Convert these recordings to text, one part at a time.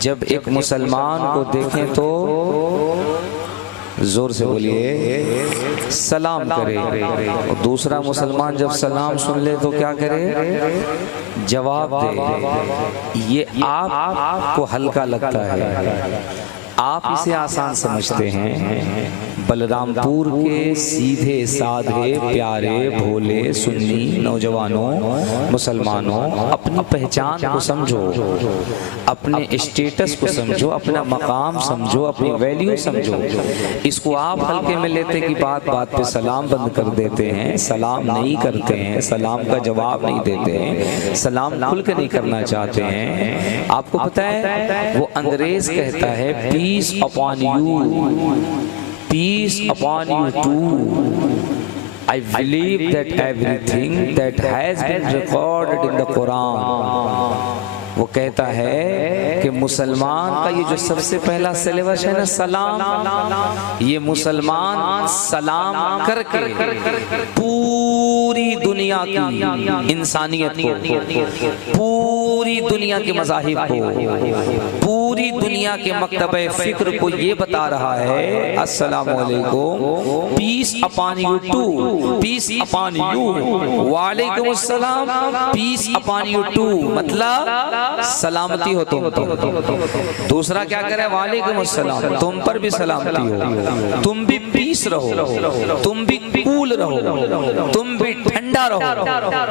जब एक मुसलमान को देखें तो जोर से बोलिए सलाम करे, और दूसरा मुसलमान जब सलाम सुन ले तो क्या करे, जवाब दे। ये आपको हल्का लगता है, आप इसे आसान समझते हैं। बलरामपुर के सीधे साधे प्यारे भोले सुन्नी नौजवानों मुसलमानों, अपनी पहचान को समझो, अपने स्टेटस को समझो, अपना मकाम समझो, अपनी वैल्यू समझो। इसको आप हल्के में लेते कि बात बात पे सलाम बंद कर देते हैं, सलाम नहीं करते हैं, सलाम का जवाब नहीं देते हैं, सलाम खुल के नहीं करना चाहते हैं। आपको पता है वो अंग्रेज कहता है peace upon you, peace upon you too. I believe that everything that has been recorded in the Quran. वो कहता है कि मुसलमान का ये जो सबसे पहला सिलेबस है ना सलाम, ये मुसलमान सलाम करके पूरी दुनिया की इंसानियत को, पूरी दुनिया के मज़ाहिब को, पूरी दुनिया के मकतबे फिक्र को ये बता रहा है अस्सलामु अलैकुम, peace upon you too, peace upon you, वालेकुम अस्सलाम, पीस अपॉन यू टू, मतलब सलामती हो तुम पर। दूसरा क्या करे, वालेकुम अस्सलाम, तुम पर भी सलामती हो, तुम भी पीस रहो, तुम भी कूल रहो, तुम भी ठंडा रहो।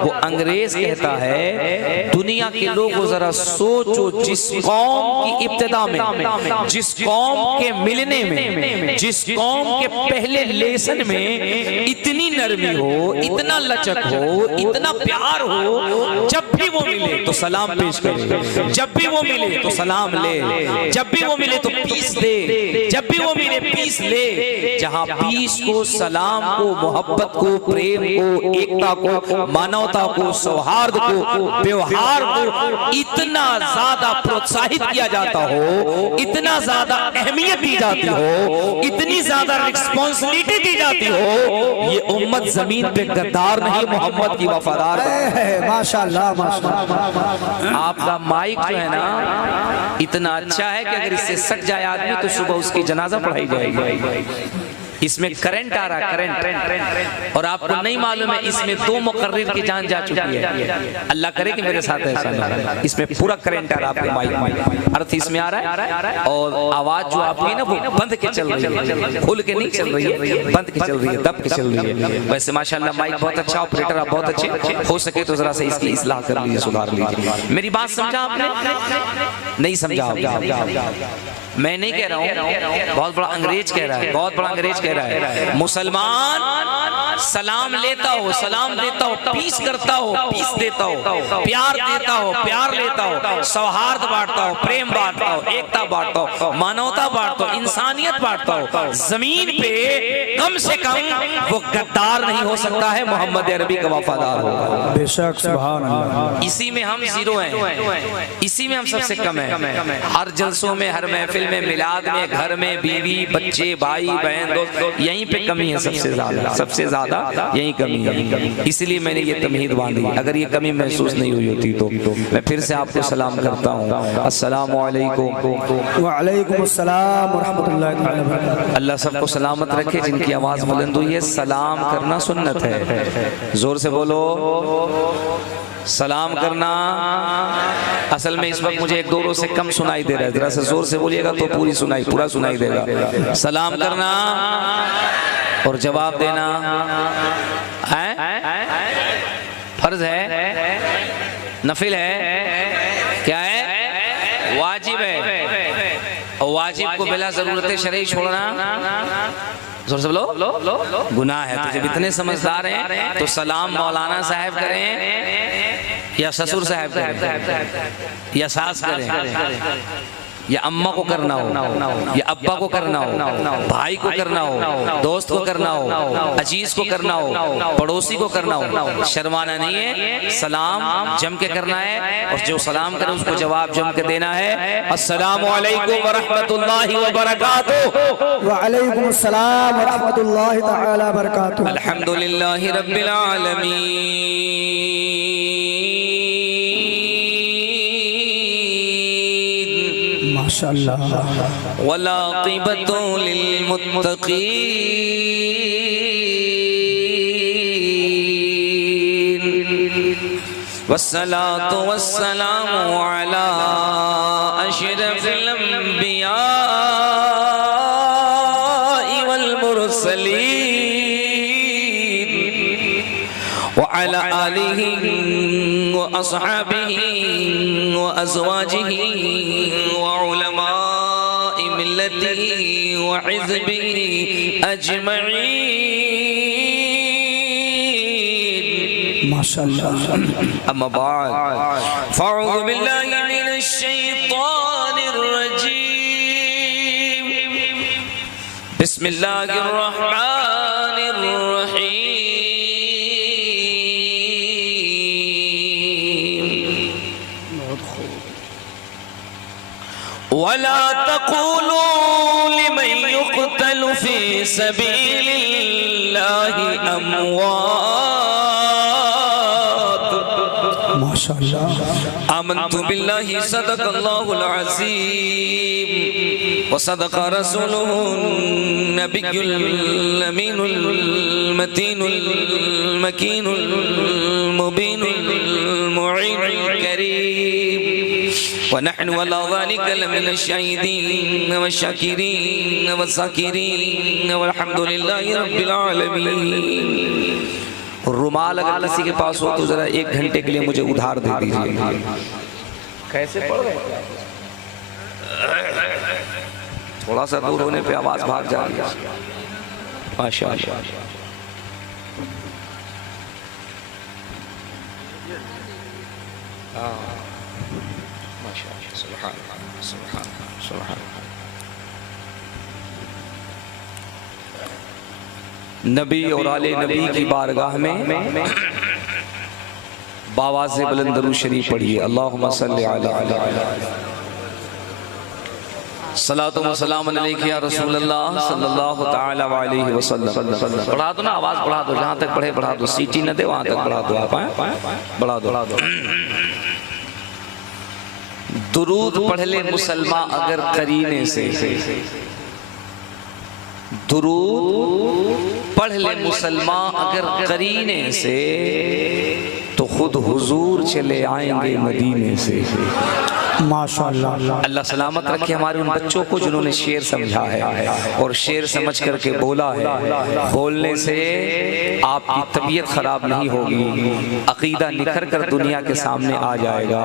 वो अंग्रेज कहता है दुनिया के लोगों जरा सोचो, जिस कौम की इब्तिदा में, जिस कौम के मिलने में, जिस कौम के पहले लेसन में इतनी नरमी हो, इतना लचक हो, इतना प्यार हो, जब भी वो मिले तो सलाम पेश करे, जब भी वो मिले तो सलाम ले, जब भी वो मिले तो पीस दे, जब भी वो मिले पीस ले। जहां पीस को, सलाम को, मोहब्बत को, प्रेम को, एकता को, मानवता को, सौहार्द को, व्यवहार को इतना ज्यादा प्रोत्साहित किया जाता हो, इतना ज्यादा अहमियत दी जाती हो, इतनी ज्यादा रिस्पॉन्सिबिलिटी दी जाती हो, ये उम्मत जमीन पे गद्दार नहीं, मोहम्मद की वफादार है। माशाअल्लाह, माशाअल्लाह। आपका माइक जो है ना इतना अच्छा है कि अगर इससे सट जाए आदमी तो सुबह उसकी जनाजा पढ़ाई जाएगी। इसमें करंट आ रहा है, करंट, और आपको नहीं मालूम है इसमें 2 मुकर्रिर की जान जा चुकी है। अल्लाह करे कि मेरे साथ ऐसा ना हो। इसमें पूरा करंट आ रहा है आपके माइक में, अर्थ इसमें आ रहा है, और आवाज जो आपकी ना वो बंद के चल रही है, खुल के नहीं चल रही है, बंद के चल रही है, दब के चल रही है। वैसे माशाल्लाह माइक बहुत अच्छा, ऑपरेटर आप बहुत अच्छे, हो सके तो जरा से इसकी इस्लाह कर लीजिए, सुधार लीजिए। मेरी बात समझा आपने? नहीं समझा? मैं नहीं कह रहा हूँ, बहुत बड़ा अंग्रेज कह रहा है, बहुत बड़ा अंग्रेज कह रहा है। मुसलमान सलाम लेता हो, सलाम देता हो, पीस करता हो, पीस देता हो, प्यार देता हो, प्यार लेता हो, सौहार्द बांटता हो, प्रेम बांटता हो, एकता बांटता हो, मानवता बांटता हो, इंसानियत बांटता हो। जमीन पे कम से कम वो गद्दार नहीं हो सकता है, मोहम्मद अरबी का वफादार होगा। बेशक, सुभान अल्लाह। इसी में हम जीरो हैं, इसी में हम सबसे कम हैं। हर जलसों में, हर महफिल में, मिलाद में, घर में, बीवी बच्चे, भाई बहन दोस्त, यहीं पे कमी है सबसे ज्यादा, सबसे ज्यादा यही कमी है। इसलिए मैंने ये तमहीद बांधी। अगर ये कमी महसूस नहीं हुई होती तो मैं फिर से आपको सलाम करता हूँ, अस्सलामु अलैकुम। वालेकुम अस्सलाम व रहमतुल्लाहि तआला व बरकातहू। अल्लाह सबको सलामत रखे। जिनकी आवाज बुलंद हुई है, सलाम करना सुन्नत है। जोर से बोलो सलाम करना। असल में इस वक्त मुझे 1-2 से कम सुनाई दे रहा है, जरा से जोर से बोलिएगा तो पूरा सुनाई देगा। सलाम करना और जवाब देना है, फर्ज है, नफिल है, क्या है, वाजिब है। और वाजिब को बिला जरूरत शरई छोड़ना जोर से बोलो गुनाह है। तो जब इतने समझदार हैं तो सलाम मौलाना साहब करें या ससुर साहब करें या सास करें या अम्मा को करना हो या अब्बा को करना हो, भाई को करना हो, दोस्त को करना हो, अजीज को करना हो, पड़ोसी को करना हो, शर्माना नहीं है। सलाम जम के करना है और जो सलाम करे उसको जवाब जम के देना है। अस्सलामु अलैकुम व रहमतुल्लाहि व बरकातुहू। व अलैकुम अस्सलाम व रहमतुल्लाहि तआला व बरकातुहू। अल्हम्दुलिल्लाहि रब्बिल आलमीन। माशाअल्लाह। वलाक़िबतु लिल्मुत्तक़ीन वस्सलातु वस्सलामु अला अशरफिल अंबिया वल मुरसलीन व अला आलिहि व अस्हाबिहि व अज़वाजिहि व उलमाए मिल्लतिहि व हिज़्बिहि अजमईन। माशाअल्लाह। अम्मा बाद फ़अऊज़ु बिल्लाहि मिनश शैतानिर रजीम। बिस्मिल्लाहिर रहमानिर रहीम। वला तक़ूलू लिमन युक़तलु फ़ी सबीलिल्लाहि अमवात। माशाअल्लाह। आमन्तु बिल्लाहि सदक़ल्लाहुल अज़ीम व सदक़ रसूलुहुन नबियुल अमीनुल मतीनुल मकीनुल मुबीनुल मुईनुल करीम व नहनु अला ज़ालिका लमिनश शाहिदीन व शाकिरीन व ज़ाकिरीन वल्हम्दुलिल्लाहि रब्बिल आलमीन। रुमाल अगर किसी के पास हो तो जरा 1 घंटे के लिए मुझे उधार दे दीजिए। कैसे पढ़ रहे? थोड़ा सा दूर होने पे आवाज भाग जा रही है। माशाअल्लाह। माशाअल्लाह। सुभान अल्लाह, सुभान अल्लाह, सुभान अल्लाह। नबी और आले नबी की बारगाह में बावाज़े बुलंद दरूद शरीफ पढ़िए। अल्लाहुम्मा सल्लि अला सलातो व सलाम अलैका या रसूल अल्लाह सल्लल्लाहु तआला अलैहि वसल्लम। बढ़ा दो ना, आवाज बढ़ा दो, जहां तक पढ़े बढ़ा दो, सीटी न दे वहां तक बढ़ा दो। आप बढ़ा दो। दुरूद पढ़ ले मुसलमान अगर करीने से, दुरूद पढ़ ले मुसलमान अगर करीने से तो खुद हुजूर चले आएंगे मदीने से। माशाअल्लाह। अल्लाह सलामत रखे हमारे उन बच्चों को जिन्होंने शेर समझा है और शेर समझ करके बोला है। बोलने से आपकी तबीयत खराब नहीं होगी, अकीदा निखर कर दुनिया के सामने आ जाएगा।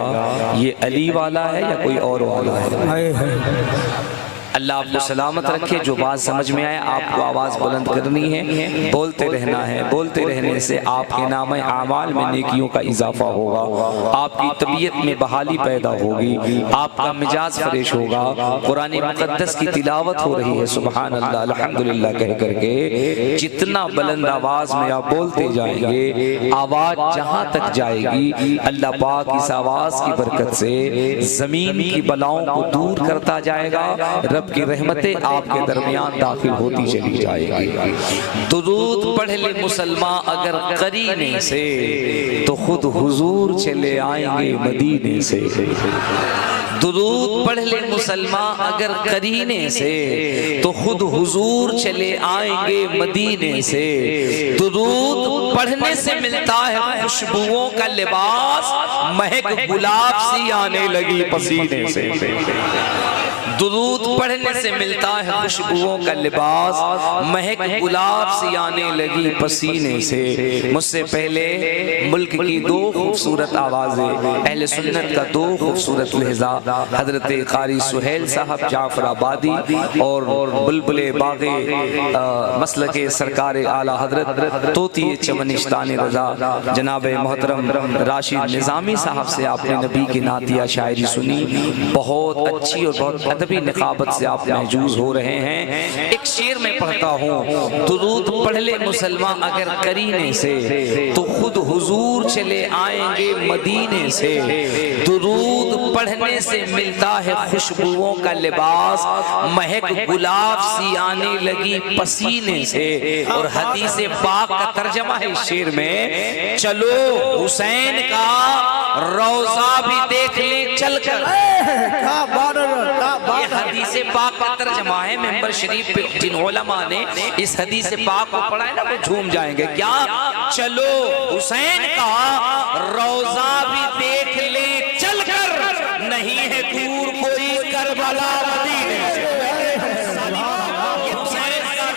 ये अली वाला है या कोई और वाला है? अल्लाह आपको सलामत रखे। जो बात समझ में आए आपको आवाज़ बुलंद करनी है, बोलते रहना है। बोलते रहने से आपके नाम आमाल में नेकियों का इजाफा होगा, आपकी तबीयत में बहाली पैदा होगी, आपका मिजाज फ्रेश होगा। कुरान मुक़द्दस की तिलावत हो रही है, सुबहान अल्लाह अल्हम्दुलिल्लाह कह करके जितना बुलंद आवाज़ में आप बोलते जाएंगे, आवाज़ जहाँ तक जाएगी अल्लाह पाक इस आवाज़ की बरकत से ज़मीन की बलाओं को दूर करता जाएगा। की रहमतें आपके दरमियान दाखिल होती चली जाएगी। दुरूद पढ़ ले मुसलमान अगर करीने से तो खुद हुजूर चले आएंगे मदीने से। दुरूद पढ़ ले मुसलमान अगर करीने से तो खुद हुजूर चले आएंगे मदीने से। दुरूद पढ़ने से मिलता है खुशबुओं का लिबास, महक गुलाब सी आने लगी पसीने से। दुरूद पढ़ने से मिलता है खुशबुओं का लिबास, महक गुलाब सी आने लगी पसीने से। मुझसे पहले मुल्क की 2 खूबसूरत आवाज़ें, अहले सुन्नत का 2 खूबसूरत लहजा, हजरत क़ारी सुहेल साहब जाफराबादी और बुलबुले बागे मसलके सरकार आला हजरत तोती चमनिश्तान रजा जनाब मोहतरम राशिद निज़ामी साहब से आपने नबी की नातिया शायरी सुनी। बहुत अच्छी और बहुत अदबी निकाबत से आप महजूज हो रहे हैं। एक शेर में पढ़ता हूँ, दुरूद पढ़ ले मुसलमान अगर करीने से तो खुद हुजूर चले आएंगे मदीने से। दुरूद पढ़ने से मिलता है खुशबुओं का लिबास, महक गुलाब सी आने लगी पसीने से। और हदीस पाक का तर्जमा है इस शेर में, चलो हुसैन का रोजा भी देख ले चल कर। पाक का तर्जमा है मेंबर शरीफ पे। जिन उलमा ने इस हदीस पाक को पढ़ा है ना वो झूम जाएंगे। क्या? चलो हुसैन का रोजा भी देख ले चलकर, नहीं है दूर कोई करबला मदीने से। ये हुसैन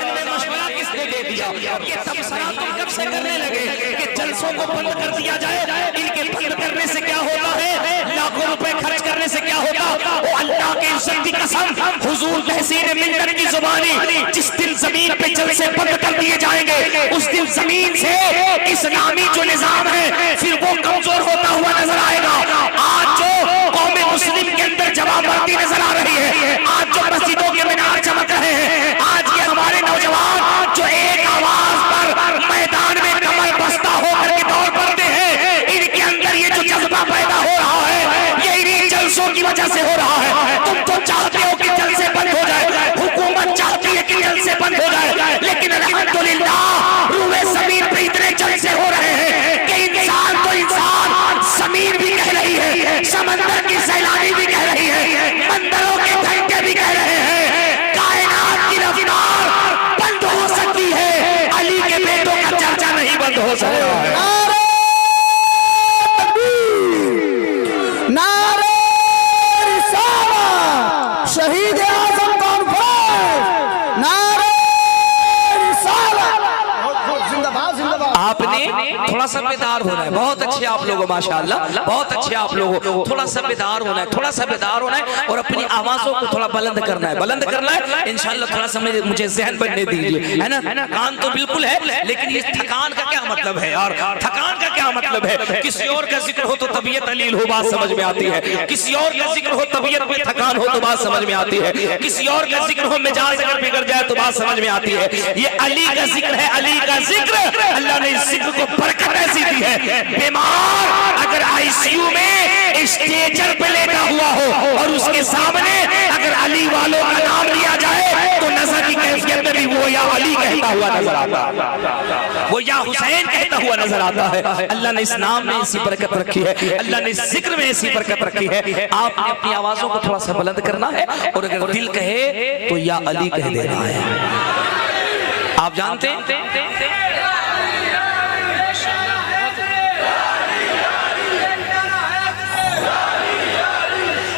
ने मशवरा किसने दे दिया? ये तबसरा तुम कब से करने लगे कि जलसों को बंद कर दिया जाए? इनके बंद करने से क्या होता है? लाखों रुपए खर्च करने से क्या होता? वो अल्लाह के इज्जत की कसम, हुजूर तहसीन मिल्लत की जुबानी, जिस दिन जमीन पे जलसे बंद कर दिए जाएंगे उस दिन जमीन से इस्लामी जो निजाम है फिर वो कमजोर होता हुआ नजर आएगा। आज जो कौम मुस्लिम के अंदर जवाबवर्दी नजर आ रही है, आज जो मस्जिदों के मीनार चमक रहे हैं, आज ये हमारे नौजवान जो एक आवाज पर मैदान में कमर बस्ता होकर के दौड़ पड़ते हैं, इनके अंदर ये जो जज्बा पैदा हो रहा है ये इन्हीं जलसों की वजह से हो रहा है। तुम तो चाहते हो कि जलसे बंद हो जाए, हुकूमत चाहती है कि जलसे बंद हो जाए, लेकिन अल्हम्दुलिल्लाह रूए जमीन पे इतने जलसे हो रहे हैं कि इंसान तो इंसान, जमीन भी कह रही है, समंदर की सैलानी भी कह रही है, मंदिरों के घंटे भी कह रहे हैं, कायनात की रफ्तार बंद हो सकती है, अली के बेटों का चर्चा नहीं बंद हो सकता है। नारे रिसालत, शहीद आज़म कॉन्फ्रेंस, नारे रिसालत, जिंदाबाद जिंदाबाद। आपने थोड़ा सा बेदार होना है। बहुत अच्छे आप लोग माशाअल्लाह, बहुत अच्छे आप लोग। थोड़ा सा बेदार होना है, थोड़ा सा बेदार होना है और अपनी आवाजों को थोड़ा बुलंद करना है, बुलंद करना है इंशाअल्लाह। थोड़ा सा मुझे जहन बनने दीजिए, है ना? कान तो बिल्कुल है, लेकिन ये थकान का क्या मतलब है यार? थकान का क्या मतलब है? किसी और का जिक्र हो तो तबीयत अलील हो, बात समझ में आती है। किसी और का जिक्र हो तबीयत में थकान हो तो बात समझ में आती है। किसी और का जिक्र हो मिजाज अगर बिगड़ जाए तो बात समझ में आती है। ये अली का जिक्र है, अली का जिक्र। अल्लाह ने इस जिक्र को बरकत ऐसी दी है, बीमार अगर आईसीयू में स्टेजर पे लेटा हुआ हो और उसके सामने अगर अली वालों का नाम लिया जाए तो नजर की कैफियत में भी वो या अली कहता हुआ नजर आता है, वो या हुसैन कहता हुआ नजर आता है। अल्लाह ने इस नाम में ऐसी बरकत रखी है, अल्लाह ने इस जिक्र में ऐसी बरकत रखी है। आपने अपनी आवाजों को थोड़ा सा बुलंद करना है और अगर दिल कहे तो या अली कह देना है। आप जानते हैं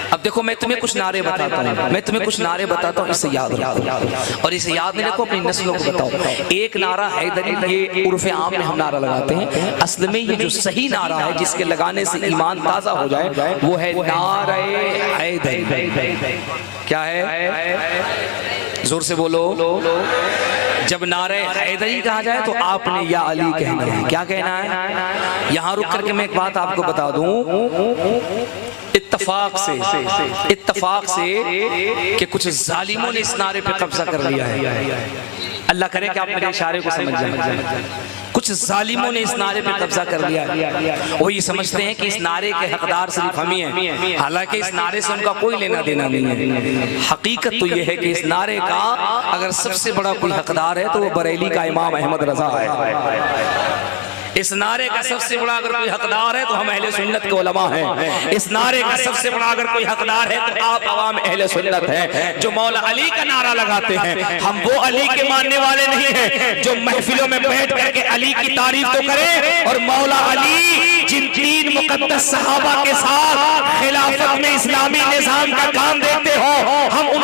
अब देखो मैं तुम्हें कुछ नारे बताता हूँ, मैं तुम्हें कुछ नारे बताता हूँ, इसे याद रखो और इसे याद नहीं रखो, अपनी नस्लों को बताओ। एक नारा हैदरी, ये उर्फ आम में हम नारा लगाते हैं, असल में ये जो सही नारा है जिसके लगाने से ईमान ताजा हो जाए वो है नारे हैदरी। क्या है? जोर से बोलो। जब नारे हैदरी कहा जाए तो आपने या अली कहना है। क्या कहना है? यहां रुक करके मैं एक बात आपको बता दूं, इत्तफाक से कि कुछ जालिमों ने इस नारे पे कब्जा कर लिया है। अल्लाह करे कि आप मेरे इशारे को समझ जाएं। कुछ जालिमों ने इस नारे पे कब्जा कर लिया है। वो ये समझते हैं कि इस नारे के हकदार सिर्फ हम ही हैं, हालांकि इस नारे से उनका कोई लेना देना नहीं है। हकीकत तो ये है कि इस नारे का अगर सबसे बड़ा कोई हकदार है तो वो बरेली का इमाम अहमद रजा है। इस नारे का सबसे बड़ा अगर कोई हकदार है तो हम अहले सुन्नत के उलमा हैं। इस नारे का सबसे बड़ा अगर कोई हकदार है तो आप अवाम अहले सुन्नत हैं जो मौला अली का नारा लगाते हैं। हम वो अली के मानने वाले नहीं हैं जो महफिलों में बैठ करके अली की तारीफ तो करें और मौला अली जिन तीन मुकद्दस सहाबा के साथ खिलाफत में इस्लामी निजाम का काम देते हो, हम उन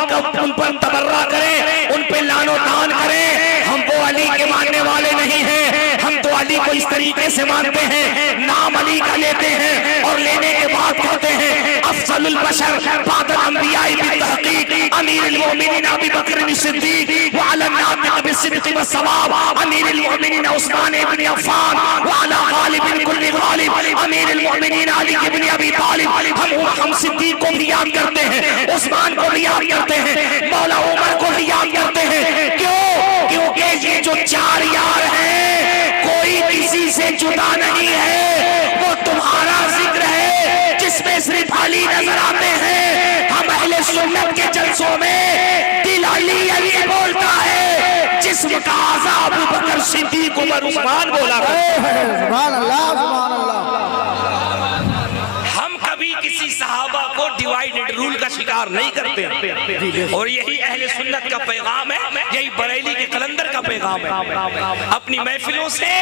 पर तबर्रा करें, उन पे लानो तान करें। हम वो अली के मानने वाले नहीं हैं। हम तो अली को इस तरीके से मानते हैं, नाम अली का लेते हैं और लेने के बाद कहते हैं अफजलुल बशर बादल अंबिया बितहकीक अमीरुल मोमिनीन अबू बकर सिद्दीक व अला नातिक बिस्सिद्क़ व सवाब अमीरुल मोमिनीन उस्मान इब्न अफ़्फ़ान व अला गालिबिन कुल्ली गालिब अमीरुल मोमिनीन अली इब्न अबी तालिब। हम सिद्दीक को भी याद करते हैं, उस्मान को भी याद करते हैं, मौला उमर को भी याद करते हैं। क्यों? क्योंकि ये जो चार यार हैं कोई किसी से जुदा नहीं है। वो तुम्हारा जिक्र है जिसमें सिर्फ अली नजर आते हैं। हम अहले सुन्नत के जलसों में दिल अली अली बोलता है, जिस्म का आज़ा अबू बकर सिद्दीक उमर उस्मान बोला। सुभान अल्लाह, सुभान अल्लाह। हम कभी किसी सहाबा को डिवाइडेड रूल का शिकार नहीं करते। और यही अहले सुन्नत का पैगाम है, यही बरेली के कलंदर का पैगाम है। अपनी महफिलों से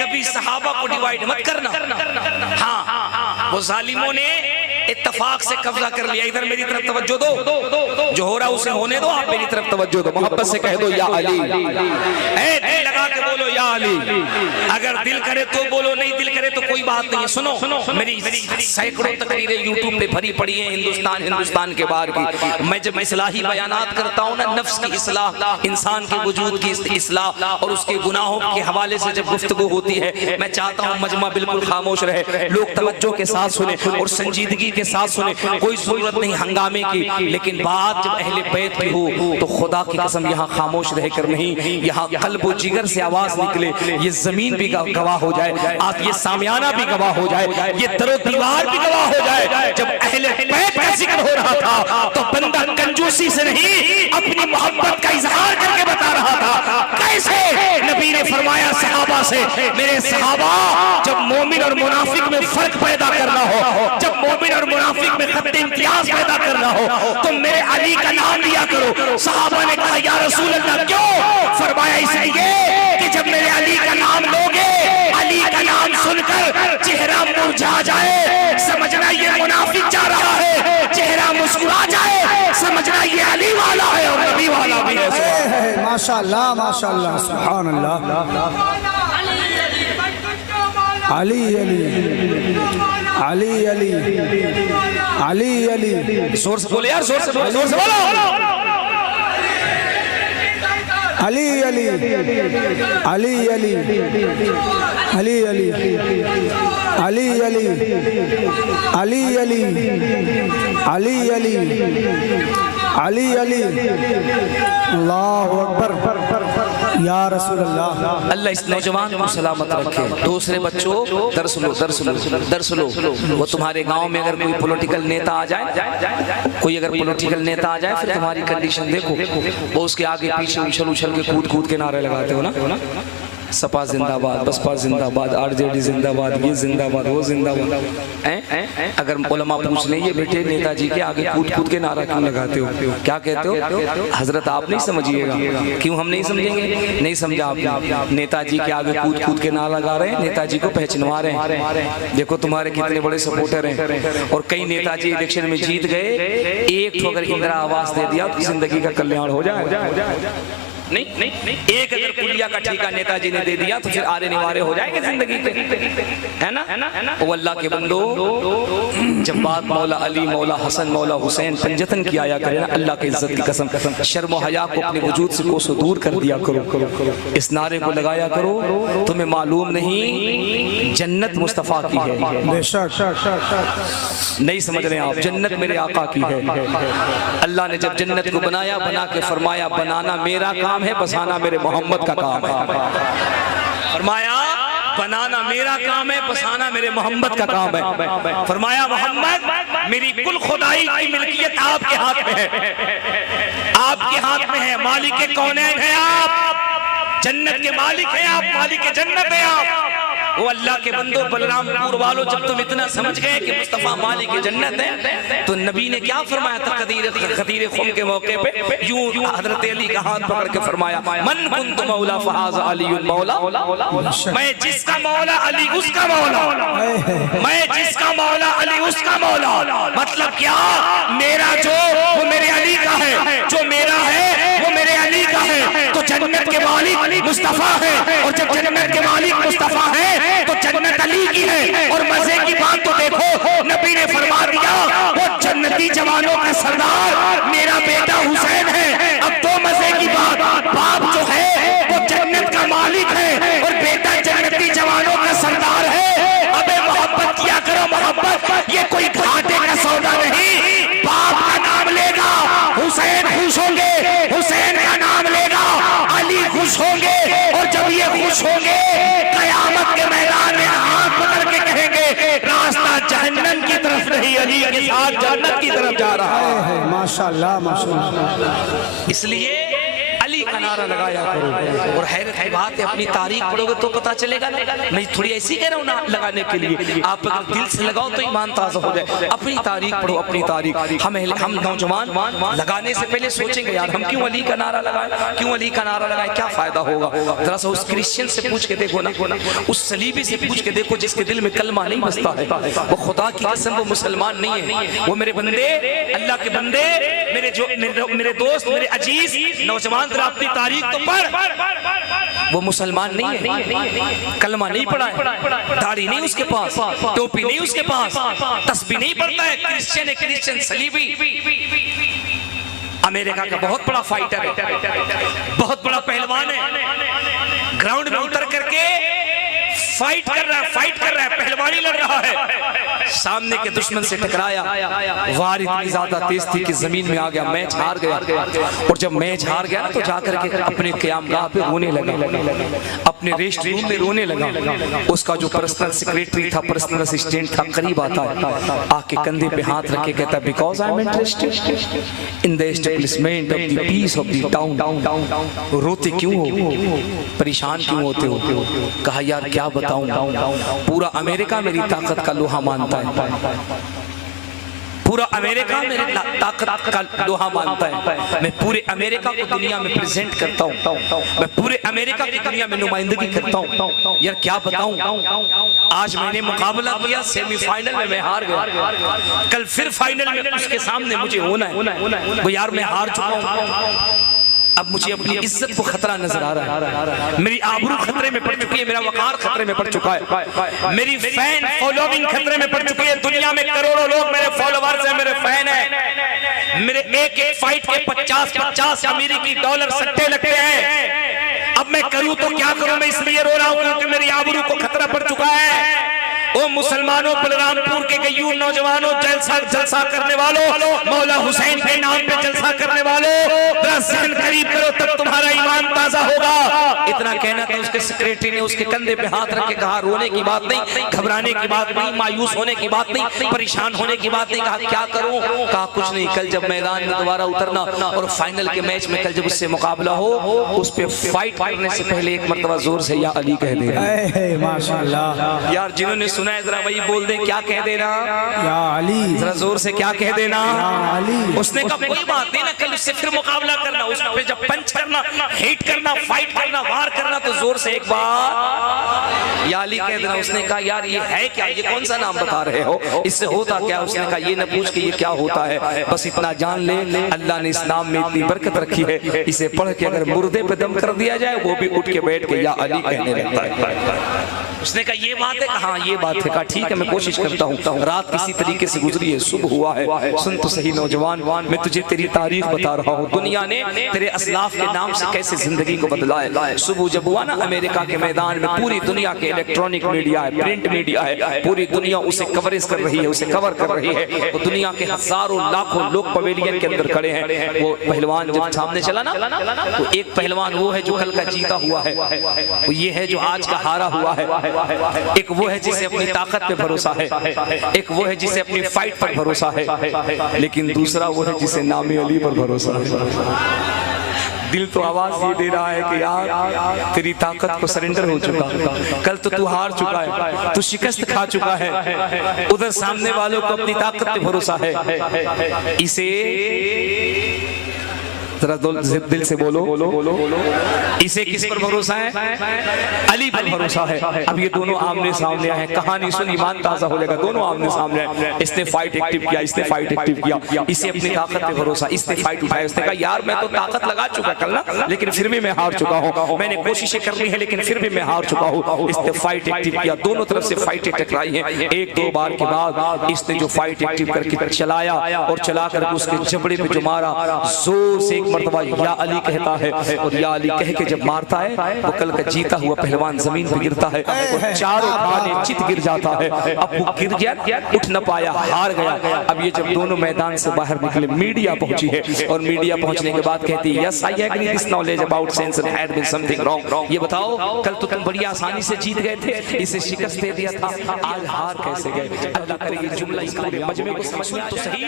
कभी सहाबा को डिवाइड मत करना। हाँ, वो जालिमों ने इत्तफाक से कब्जा कर लिया। इधर मेरी तरफ तवज्जो दो, जो हो रहा उसे होने दो, आप मेरी तरफ तवज्जो दो। मोहब्बत से कह दो या अली, दिल लगा के बोलो या अली। अगर दिल करे तो बोलो, नहीं दिल करे तो कोई बात नहीं है। सुनो, मेरी सैकड़ों तकरीरें यूट्यूब पे भरी पड़ी हैं हिंदुस्तान के बाहर की। मैं जब इस्लाही बयानात करता हूँ ना, नफ्स की इस्लाह, इंसान के वजूद की इस्लाह और उसके गुनाहों के हवाले से जब गुफ्तगू होती है, मैं चाहता हूँ मजमा बिल्कुल खामोश रहे, लोग तवज्जो के साथ सुने और संजीदगी के साथ सुने। कोई जरूरत नहीं हंगामे की, लेकिन बात जब अहले बैत की हो तो खुदा की कसम यहाँ खामोश रहकर नहीं, यहाँ कल्ब और जिगर से आवाज निकले। ये जमीन भी गवाह हो जाए, आप ये सामियाना भी गवाह हो जाए, ये दरो दीवार भी गवाह हो जाए। जब अहले बैत का जिक्र हो रहा था तो बंदा कंजूसी से नहीं, अपनी मोहब्बत का इजहार करके बता रहा था। कैसे नबी ने फरमाया सहाबा से, मेरे सहाबा, जब मोमिन और मुनाफिक में फर्क पैदा करना हो, जब मोमिन और मुनाफिक में खत्ते इम्तियाज पैदा करना हो, तो मेरे अली का नाम लिया करो। सहाबा ने कहा या रसूल अल्लाह, क्यों? फरमाया इसलिए कि जब मेरे अली का नाम लोगे, अली का नाम सुनकर चेहरा मुरझा जाए, समझना ये मुनाफिक जा रहा है, चेहरा मुस्कुरा जाए, समझना ये अली वाला है और नबी वाला भी है। माशाअल्लाह माशाअल्लाह, सुभान अल्लाह। अली अली अली अली अली अली, जोर से बोले यार, जोर से बोलो, जोर से बोलो। अली अली अली अली अली अली अली अली अली अली अली अली अली अली, अल्लाहु अकबर या रसूल अल्लाह। अल्लाह इस नौजवान को सलामत रखे। दूसरे बच्चों, दर्स लो। वो तुम्हारे गांव में अगर कोई पॉलिटिकल नेता आ जाए, कोई अगर पॉलिटिकल नेता आ जाए, फिर तुम्हारी कंडीशन देखो। वो उसके आगे पीछे उछल के कूद के नारे लगाते हो ना, सपा जिंदाबाद, बसपा जिंदाबाद, आरजेडी जिंदाबाद, ये जिंदाबाद, वो जिंदाबाद। अगर उलमा पूछ लें, ये बेटे नेताजी के आगे कूद के नारा क्यों लगाते हो, क्या कहते हो? हजरत आप नहीं समझिएगा। क्यों हम नहीं समझेंगे? नहीं समझा आपने। नेताजी के आगे कूद के नारा लगा रहे हैं, नेताजी को पहचानवा रहे हैं। देखो तुम्हारे कितने बड़े सपोर्टर हैं। और कई नेताजी इलेक्शन में जीत गए, एक ठो अगर इंदिरा आवास दे दिया तो जिंदगी का कल्याण हो जाए। नहीं, एक अगर पुलिया का ठेका नेताजी ने दे दिया तो फिर आरे निवारे हो जाएंगे जिंदगी के, है ना? वो अल्लाह के बंदो, जब बात मौला अली, मौला हसन, मौला हुसैन पंजतन की आया करे ना, अल्लाह की इज्जत की कसम, शर्म और हया को अपने वजूद से कोसों दूर कर दिया करो। इस नारे को लगाया करो। तुम्हें मालूम नहीं जन्नत मुस्तफा की है? नहीं समझ रहे आप? जन्नत मेरे आका की है। अल्लाह ने जब जन्नत को बनाया, बना के फरमाया बनाना मेरा काम है, बसाना मेरे मोहम्मद का काम है। फरमाया बनाना मेरा काम है, बसाना मेरे मोहम्मद का काम है। फरमाया मोहम्मद, मेरी कुल खुदाई की मिल्कियत आपके हाथ में है, आपके हाथ में है। मालिक कौनैन है आप, जन्नत के मालिक है आप, मालिक जन्नत है आप। वो अल्लाह के बंदो, बलरामपुर वालों, जब तुम इतना समझ गए कि मुस्तफा मालिक जन्नत है, तो नबी ने क्या फरमाया था? खदीर खुम के मौके पे यूं हजरत अली का हाथ पकड़ के फरमाया, मन कुंतु मौला फहाज़ा अलीयुल मौला। मैं जिसका मौला अली उसका मौला, मैं जिसका मौला अली उसका मौला। मतलब क्या? मेरा जो वो मेरे अली का है, जो मेरा है वो मेरे अली का है। तो जन्नत के मालिक मुस्तफा है, और जब जन्नत के मालिक मुस्तफा है तो जन्नत अली की है। और मजे की बात तो देखो, नबी ने फरमा दिया वो जन्नती जवानों का सरदार मेरा बेटा हुसैन है। अब तो मजे की बात, बाप जो है वो जन्नत का मालिक है और बेटा जन्नती जवानों का सरदार है। अबे मोहब्बत किया करो, मोहब्बत ये कोई घाटे का सौदा नहीं। बाप का नाम लेगा, हुसैन खुश होंगे, हुसैन का नाम लेगा, अली खुश होंगे। और जब ये खुश होंगे, कयामत के मैदान में हाथ पकड़ के कहेंगे रास्ता जहन्नम की तरफ नहीं, अली के साथ जन्नत की तरफ जा रहा है। माशाअल्लाह माशाअल्लाह। इसलिए अली का नारा लगाया करो। और हैरत की बात है, अपनी तारीख पढ़ोगे तो पता चलेगा ना, मैं थोड़ी ऐसी कह रहा हूँ ना लगाने के लिए, आप अगर दिल से लगाओ तो ईमान ताज़ा हो जाए। अपनी तारीख पढ़ो, अपनी तारीख। हम नौजवान लगाने से पहले सोचेंगे यार हम क्यों अली का नारा लगाए, क्यों अली का नारा लगाए, क्या फायदा होगा। जरा सा उस क्रिश्चियन से पूछ के देखो ना, उस सलीबी से पूछ के देखो जिसके दिल में कलमा नहीं बसता है, वो खुदा की कसम वो मुसलमान नहीं है। वो मेरे बंदे, अल्लाह के बंदे, मेरे दोस्त, मेरे अजीज नौजवान, जरा अपनी तारीख तो पढ़। वो मुसलमान नहीं है, कलमा नहीं पढ़ा है, दाढ़ी नहीं उसके पास, टोपी नहीं उसके पास, तस्बीह नहीं पढ़ता है, क्रिश्चियन है, क्रिश्चियन सलीबी। अमेरिका का बहुत बड़ा फाइटर है, बहुत बड़ा पहलवान है, ग्राउंड में उतर करके फाइट कर रहा है, पहलवानी लड़ रहा है, सामने के दुश्मन से टकराया, वार इतनी ज्यादा तेज थी कि जमीन में आ गया, मैच हार गया। और जब मैच हार गया ना तो जाकर के अपने क़यामगाह पे रोने लगा, अपने रेस्ट रूम में रोने लगा। उसका जो पर्सनल सेक्रेटरी था, पर्सनल असिस्टेंट था, करीब आता है, आके कंधे पे हाथ रख के कहता है because I am interested in the establishment of the peace of the town. रोते क्यों हो, परेशान क्यों होते हो? कहा यार क्या बताऊं, पूरा अमेरिका मेरी ताकत का लोहा मानता है, पूरा अमेरिका मेरी ताकत का लोहा मानता है। मैं पूरे अमेरिका को दुनिया में प्रेजेंट करता हूँ, मैं पूरे अमेरिका की दुनिया में नुमाइंदगी करता हूँ। यार क्या बताऊं, आज मैंने मुकाबला किया, सेमीफाइनल में मैं हार गया, कल फिर फाइनल में उसके सामने मुझे होना है, वो यार मैं हार चुका हूँ। अब मुझे अपनी इज्जत को खतरा नजर आ रहा है, मेरी आबरू खतरे में पड़ चुकी है, मेरा वकार खतरे में पड़ चुका है, मेरी फैन फॉलोइंग खतरे में पड़ चुकी है। दुनिया में करोड़ों लोग मेरे फॉलोअर्स हैं, मेरे फैन हैं, मेरे एक फाइट के 50-50 अमेरिकी डॉलर सट्टे लगते हैं। अब मैं करूं तो क्या करूं, मैं इसलिए रो रहा हूं क्योंकि मेरी आबरू को खतरा पड़ चुका है। ओ मुसलमानों, बलरामपुर के गयूर नौजवानों, जलसा करने वालों, मौला हुसैन के नाम पे जलसा करने वालों, जहन करीब करो तब तुम्हारा ईमान ताजा होगा। इतना कहना था, उसके सेक्रेटरी ने उसके कंधे पे हाथ रख के कहा रोने की बात नहीं, घबराने की बात नहीं, मायूस होने की बात नहीं, परेशान होने की बात नहीं। कहा क्या करूं? कहा कुछ नहीं, कल जब मैदान में दोबारा उतरना और फाइनल के मैच में कल जब उससे मुकाबला हो, उस पे फाइट करने से पहले एक मर्तबा जोर से या अली कह देना। माशाअल्लाह यार जिन्होंने सुना है जरा वही बोल दे, क्या कह देना या अली, जरा जोर से क्या कह देना अली। उसने कहा कोई बात नहीं ना, कल उससे फिर मुकाबला करना, उसने जब पंच करना, हिट करना, फाइट करना, वार करना, तो जोर से एक बार या अली कह देना। उसने कहा यार ये है क्या, ये कौन सा नाम बता रहे हो, इससे होता क्या? उसने कहा ये न पूछ के ये क्या होता है, बस इतना जान ले अल्लाह ने इस नाम में इतनी बरकत रखी है, इसे पढ़ के अगर मुर्दे पे दम कर दिया जाए वो भी उठ के बैठ के या अली कहने लगता है। उसने कहा ये बात है, कहा ये बात है। कहा ठीक है मैं कोशिश करता हूँ। रात किसी तरीके से गुजरी है, सुबह हुआ है, सुन तो सही नौजवान, मैं तुझे तेरी तारीख बता रहा हूँ, दुनिया ने तेरे असलाफ के नाम से कैसे जिंदगी को बदला है। सुबह जब हुआ ना अमेरिका के मैदान में, पूरी दुनिया के इलेक्ट्रॉनिक मीडिया है, प्रिंट मीडिया है, पूरी दुनिया उसे कवरेज कर रही है, उसे कवर कर रही है। तो दुनिया के हजारों लाखों लोग पवेलियन के अंदर खड़े हैं। वो पहलवान जब सामने चला ना, तो एक पहलवान वो है जो कल का जीता हुआ है, वो ये है जो आज का हारा हुआ है, एक वो है जिसे अपनी ताकत पे भरोसा है, एक वो है जिसे अपनी फाइट पर भरोसा है, लेकिन दूसरा वो है जिसे नाम अली पर भरोसा है। दिल तो आवाज ये दे रहा है कि यार तेरी ताकत को सरेंडर हो चुका, कल तो तू हार चुका है, तू शिकस्त खा चुका है, उधर सामने वालों को अपनी ताकत पे भरोसा है। इसे जरा दिल से बोलो, इसे किस पर भरोसा है? अली पर भरोसा है। अब ये दोनों आमने सामने आए, कहानी सुन ईमान ताजा हो जाएगा। दोनों आमने सामने आए, इसने फाइट एक्टिव किया, इसने फाइट एक्टिव किया, इसे अपनी ताकत पे भरोसा, इसने फाइट उठाया, उसने कहा यार मैं तो ताकत लगा चुका कल ना, लेकिन फिर भी मैं हार चुका हूँ, मैंने कोशिशें करनी है लेकिन फिर भी मैं हार चुका हूँ। इसने फाइट एक्टिव किया, दोनों तरफ से फाइटें टकराई हैं। एक दो बार के बाद इसने जो फाइट एक्टिव करके चलाया और चला कर उसके जबड़े पे जो मारा, जोर से मर्तबा या अली कहता है, और या अली कह के जब मारता है वो कल का जीता हुआ पहलवान जमीन पे गिरता है और चारों खाने चित गिर जाता है। अब वो गिर गया, उठ न पाया, हार गया। अब ये जब दोनों मैदान से बाहर निकले, मीडिया पहुंची है, और मीडिया पहुंचने के बाद कहती है yes I agree this knowledge about sense and had been something wrong. ये बताओ कल तो तुम बड़ी आसानी से जीत गए थे, इसे शिकस्त दे दिया था, आज हार कैसे गए? अल्लाह करे ये जुमला इस पूरे मजमे को समझ तो सही।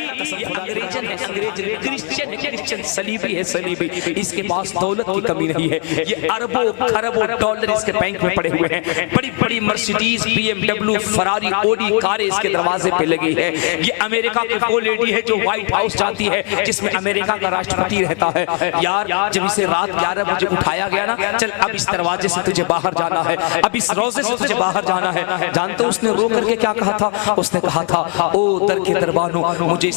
अंग्रेजन है, अंग्रेज क्रिश्चियन है, क्रिश्चियन सलीबी है सलीबी, इसके पास दौलत की कमी नहीं है। ये अरबों खरबों डॉलर इसके बैंक में पड़े हुए हैं। बड़ी बड़ी मर्सिडीज, BMW, फरारी, ऑडी कारें इसके दरवाजे पे लगी है। ये अमेरिका की वो लेडी है जो व्हाइट हाउस जाती है, जिसमें अमेरिका का राष्ट्रपति रहता है। यार जब इसे रात 11 बजे उठाया गया ना, चल अब इस दरवाजे से तुझे बाहर जाना है, अब इस रोजे से तुझे बाहर जाना है। जानते हो उसने रो करके क्या कहा था? उसने कहा था, ओ दर के दरबानो, मुझे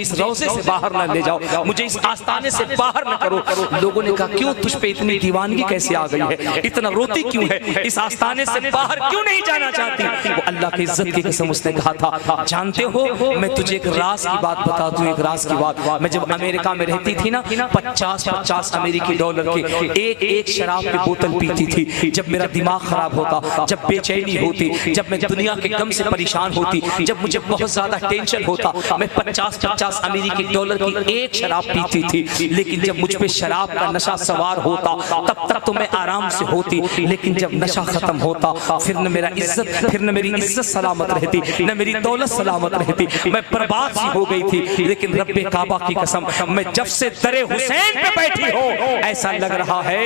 इस रोजे से बाहर ना ले जाओ, मुझे इस आस्थाने से बाहर ना करो। लोगों ने कहा क्यों, तुझ पे इतनी दीवानगी कैसे आ गई है, इतना रोती क्यों है, इस आस्थाने से बाहर क्यों नहीं जाना चाहती? वो अल्लाह की इज्जत की कसम उसने कहा था, जानते हो मैं तुझे एक राज की बात बता दूं, एक राज की बात। मैं जब अमेरिका में रहती थी ना, 50-50 अमेरिकी डॉलर के एक शराब की बोतल पीती थी। जब मेरा दिमाग खराब होता, जब बेचैनी होती, जब मैं दुनिया के गम से परेशान होती, जब मुझे बहुत ज्यादा टेंशन होता, मैं 50-50 अमेरिकी डॉलर की एक शराब पीती थी। लेकिन जब मुझ पे शराब का नशा सवार होता तब तक तो मैं आराम से होती, लेकिन जब नशा खत्म होता फिर न मेरी इज्जत सलामत रहती, न मेरी दौलत सलामत रहती, मैं बर्बाद सी हो गई थी। लेकिन रब्बे काबा की कसम, मैं जब से दरे हुसैन पे बैठी हूँ ऐसा लग रहा है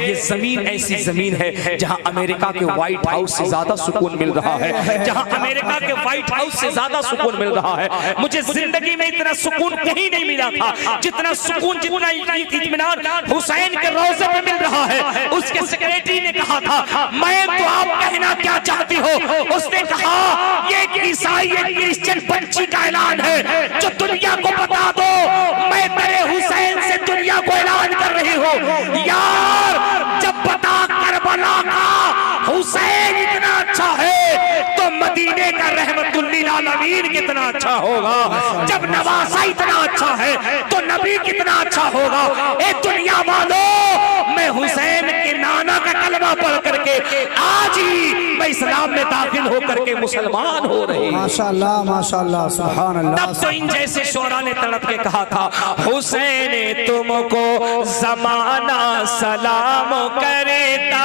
ये जमीन ऐसी जमीन है जहाँ अमेरिका के व्हाइट हाउस से ज्यादा सुकून मिल रहा है, जहाँ अमेरिका के व्हाइट हाउस से ज्यादा सुकून मिल रहा है। मुझे जिंदगी में इतना सुकून कहीं नहीं मिला था जितना सुकून, जितना इत्मीनान हुसैन के रोजे पे मिल रहा है। उसके सेक्रेटरी ने कहा था, मैं तो आप कहना क्या चाहती हो? उसने कहा ये ईसाई क्रिश्चियन पंछी का ऐलान है जो दुनिया को बता दो मैं तेरे हुसैन से दुनिया को ऐलान कर रही हूँ। यार जब बता करबला का हुसैन इतना अच्छा है तो मदीने का रहमतुल्लिल आलमीन कितना अच्छा होगा। जब नवासा इतना अच्छा है तो नबी कितना अच्छा होगा। ए दुनिया वालों, मैं हुसैन के नाना का कलमा पढ़ करके आज ही मैं इस्लाम में दाखिल होकर के मुसलमान हो रही हूं। माशाअल्लाह माशाअल्लाह सुभान अल्लाह। तब तो इन जैसे शोरा ने तड़प के कहा था, हुसैन तुमको जमाना सलाम करता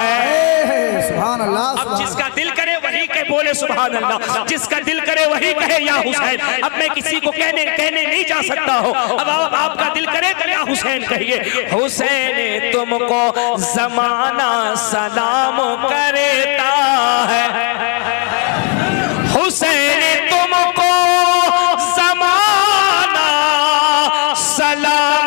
है। सुभान अल्लाह। अब जिसका दिल करे वही के बोले सुभान अल्लाह, जिसका दिल करे वही कहे या हुसैन। अब मैं किसी को कहने नहीं जा सकता हूँ। अब आपका दिल करे तो या हुसैन कहिए। हुसैन तुमको जमाना सलाम करता है, हुसैन तुमको जमाना सलाम